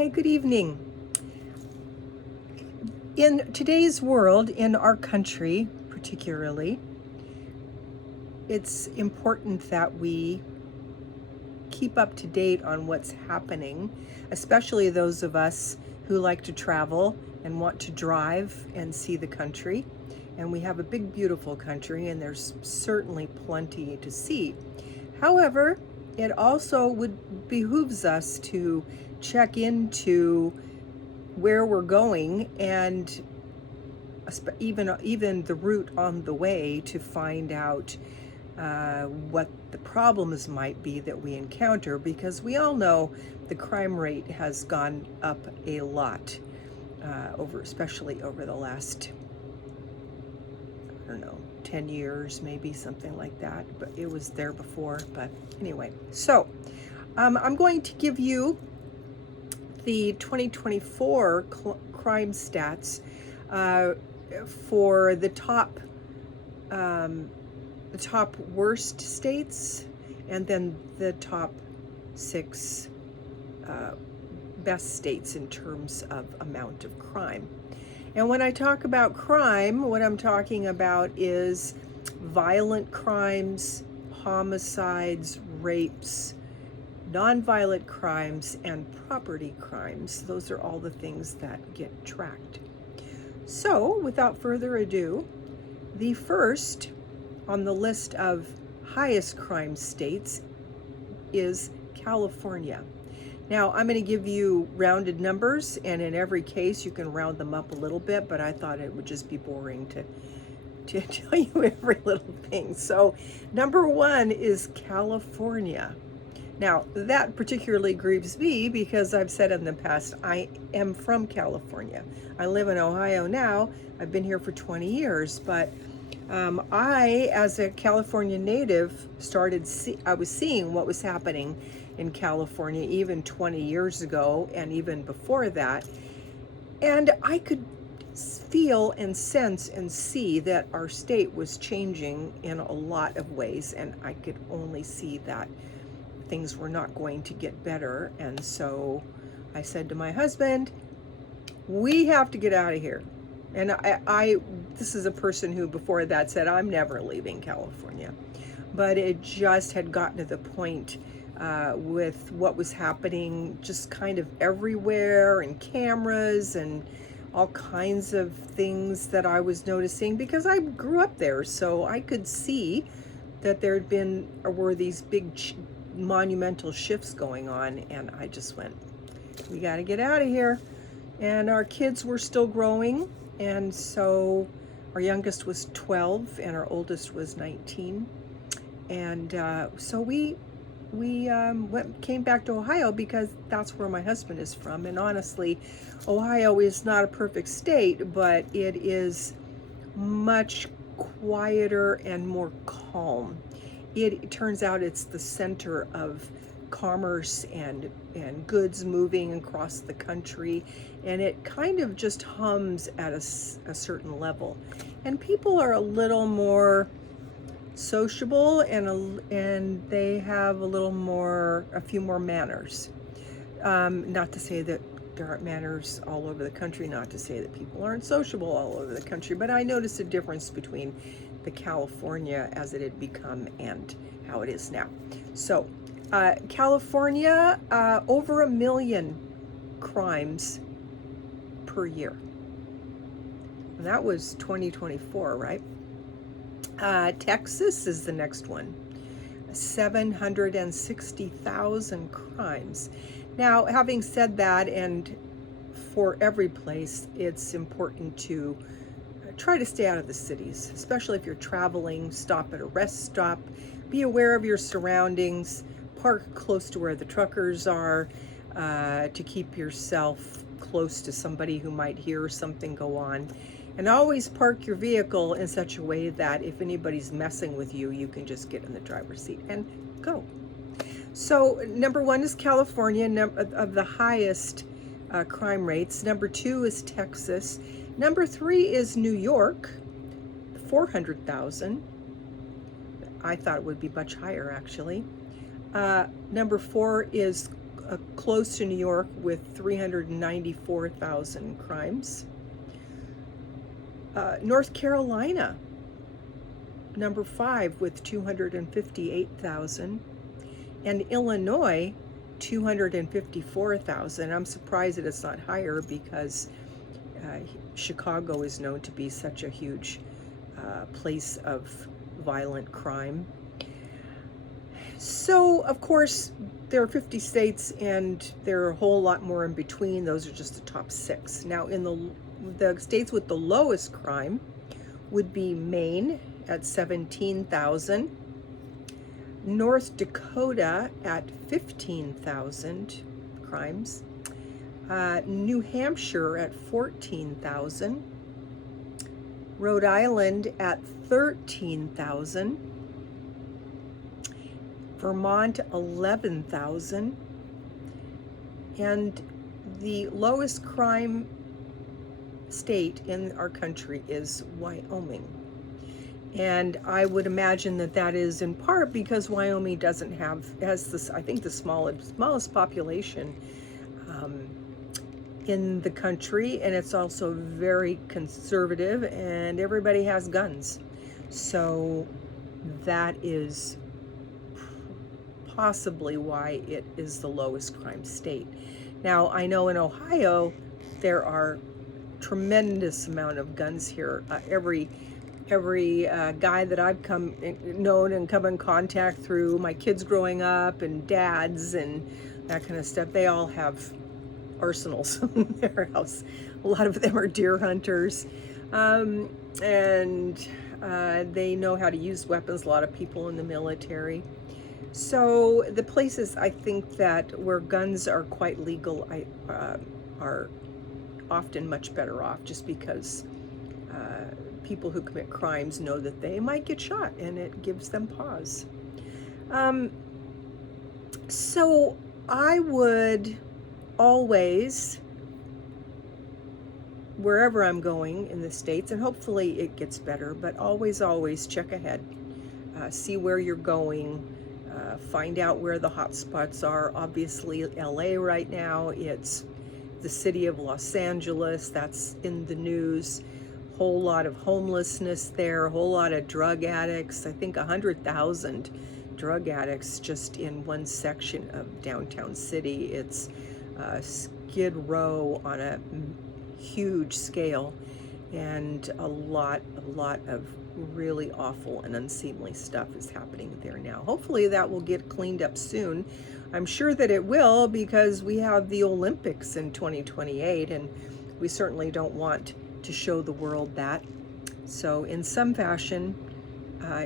Hi, good evening. In today's world, in our country particularly, it's important that we keep up to date on what's happening, especially those of us who like to travel and want to drive and see the country. And we have a big, beautiful country, and there's certainly plenty to see. However, it also would behooves us to check into where we're going and even the route on the way to find out what the problems might be that we encounter, because we all know the crime rate has gone up a lot especially over the last, I don't know, 10 years, maybe something like that, but it was there before. But anyway, so I'm going to give you the 2024 crime stats for the top worst states, and then the top 6 best states in terms of amount of crime. And when I talk about crime, what I'm talking about is violent crimes, homicides, rapes, nonviolent crimes, and property crimes. Those are all the things that get tracked. So, without further ado, the first on the list of highest crime states is California. Now, I'm going to give you rounded numbers, and in every case you can round them up a little bit, but I thought it would just be boring to tell you every little thing. So, number 1 is California. Now, that particularly grieves me because I've said in the past, I am from California. I live in Ohio now. I've been here for 20 years, but I, as a California native, I was seeing what was happening in California even 20 years ago and even before that. And I could feel and sense and see that our state was changing in a lot of ways, and I could only see that things were not going to get better. And so I said to my husband, we have to get out of here. And this is a person who before that said, I'm never leaving California. But it just had gotten to the point with what was happening just kind of everywhere, and cameras and all kinds of things that I was noticing, because I grew up there, so I could see that there were these big monumental shifts going on, and I just went, we got to get out of here. And our kids were still growing, and so our youngest was 12 and our oldest was 19, and so we came back to Ohio because that's where my husband is from. And honestly, Ohio is not a perfect state, but it is much quieter and more calm. It turns out it's the center of commerce and goods moving across the country, and it kind of just hums at a certain level, and people are a little more sociable, and they have a few more manners. Not to say that there aren't manners all over the country, not to say that people aren't sociable all over the country, but I noticed a difference between the California as it had become and how it is now. So California, over 1 million crimes per year. And that was 2024, right? Texas is the next one. 760,000 crimes. Now, having said that, and for every place, it's important to try to stay out of the cities, especially if you're traveling. Stop at a rest stop. Be aware of your surroundings. Park close to where the truckers are to keep yourself close to somebody who might hear something go on. And always park your vehicle in such a way that if anybody's messing with you, you can just get in the driver's seat and go. So number 1 is California, of the highest crime rates. Number 2 is Texas. Number 3 is New York, 400,000. I thought it would be much higher, actually. Number 4 is close to New York with 394,000 crimes. North Carolina, number 5 with 258,000. And Illinois, 254,000. I'm surprised that it's not higher because Chicago is known to be such a huge place of violent crime. So, of course, there are 50 states, and there are a whole lot more in between. Those are just the top 6. Now, in the states with the lowest crime would be Maine at 17,000, North Dakota at 15,000 crimes, New Hampshire at 14,000, Rhode Island at 13,000, Vermont 11,000, and the lowest crime state in our country is Wyoming. And I would imagine that that is in part because Wyoming has this, I think, the smallest population in the country, and it's also very conservative, and everybody has guns. So that is possibly why it is the lowest crime state. Now, I know in Ohio there are tremendous amount of guns here. Every guy that I've known and come in contact through my kids growing up and dads and that kind of stuff, they all have arsenals in their house. A lot of them are deer hunters, and they know how to use weapons. A lot of people in the military. So the places I think that where guns are quite legal are often much better off, just because people who commit crimes know that they might get shot, and it gives them pause. So I would always, wherever I'm going in the States, and hopefully it gets better, but always check ahead. See where you're going. Find out where the hot spots are. Obviously, LA right now, it's the city of Los Angeles. That's in the news. Whole lot of homelessness there, a whole lot of drug addicts. I think 100,000 drug addicts just in one section of downtown city. It's Skid Row on a huge scale, and a lot of really awful and unseemly stuff is happening there now. Hopefully that will get cleaned up soon. I'm sure that it will, because we have the Olympics in 2028, and we certainly don't want to show the world that. So in some fashion,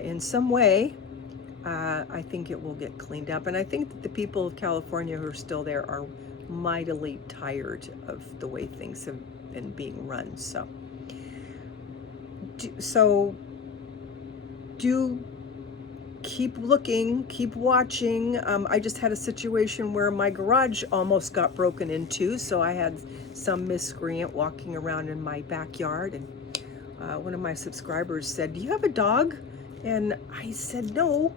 in some way, I think it will get cleaned up. And I think that the people of California who are still there are mightily tired of the way things have been being run. So do keep looking, keep watching. I just had a situation where my garage almost got broken into, so I had some miscreant walking around in my backyard, and one of my subscribers said, "Do you have a dog?" And I said, "No,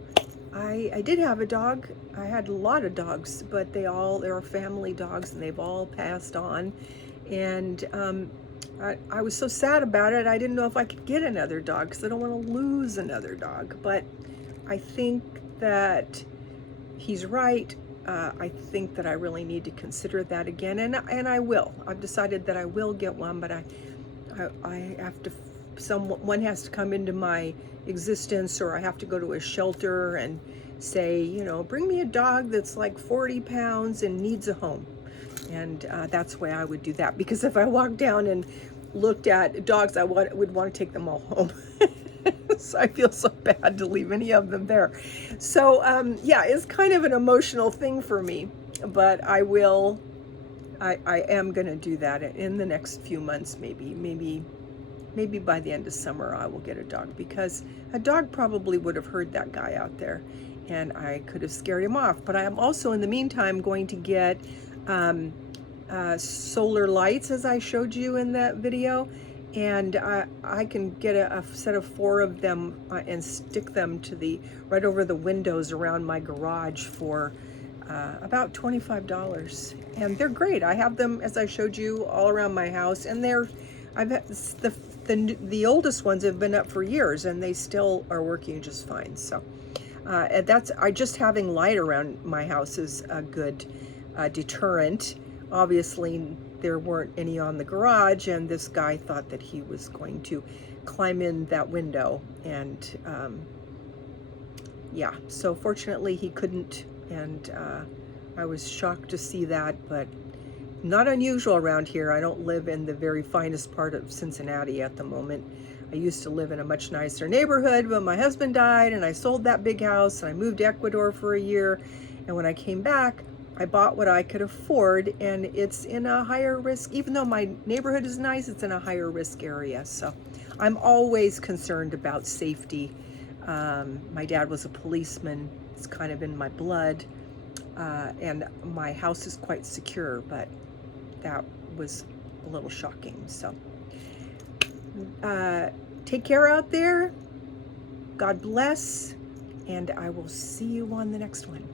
I did have a dog. I had a lot of dogs, but they're family dogs, and they've all passed on." And I was so sad about it. I didn't know if I could get another dog, because I don't want to lose another dog. But I think that he's right. I think that I really need to consider that again, and I will. I've decided that I will get one, but I have to. Someone has to come into my existence, or I have to go to a shelter and say, bring me a dog that's like 40 pounds and needs a home. And that's the way I would do that, because if I walked down and looked at dogs, I would want to take them all home. So I feel so bad to leave any of them there. So yeah, it's kind of an emotional thing for me, but I am going to do that in the next few months. Maybe by the end of summer I will get a dog, because a dog probably would have heard that guy out there, and I could have scared him off. But I am also, in the meantime, going to get solar lights, as I showed you in that video, and I can get a set of 4 of them and stick them right over the windows around my garage for about $25, and they're great. I have them, as I showed you, all around my house, and I've had the oldest ones have been up for years, and they still are working just fine. So and just having light around my house is a good deterrent. Obviously, there weren't any on the garage, and this guy thought that he was going to climb in that window, and yeah, so fortunately he couldn't, and I was shocked to see that, but not unusual around here. I don't live in the very finest part of Cincinnati at the moment. I used to live in a much nicer neighborhood, but my husband died, and I sold that big house, and I moved to Ecuador for a year, and when I came back, I bought what I could afford, and it's in a higher risk. Even though my neighborhood is nice, it's in a higher risk area. So I'm always concerned about safety. My dad was a policeman. It's kind of in my blood. And my house is quite secure, but that was a little shocking. So take care out there. God bless. And I will see you on the next one.